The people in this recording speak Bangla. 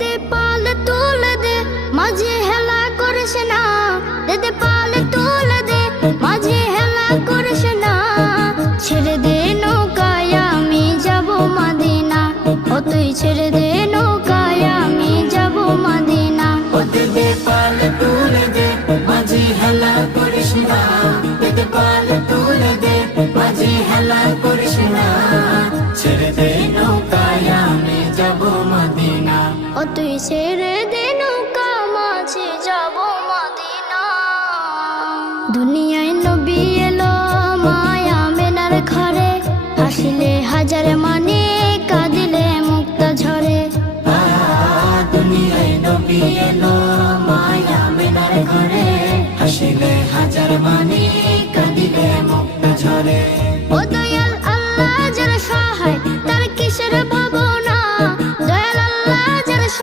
দে পাল তুলে দে মাঝে হেলা করিস না, দে পাল তুলে দে মাঝে হেলা করিস না। ছেড়ে দে নৌকায় আমি যাব মদিনা, ও তুই ছেড়ে দে নৌকায় আমি যাব মদিনা। ও দে পাল তুলে দে মাঝে হেলা করিস না, দে পাল তুলে দে মাঝে হেলা করিস না। ছেড়ে দে নৌকায় আমি যাব মদিনা, ও তুই ছেড়ে দে নৌকা মাঝে যাব মদিনা। দুনিয়ায় নবী এলো মায়া মেনার ঘরে, হাসিলে হাজার মানে কাঁদিলে মুক্তা ঝরে। দুনিয়ায় নবী এলো মায়া মেনার ঘরে, হাসিলে হাজার মানে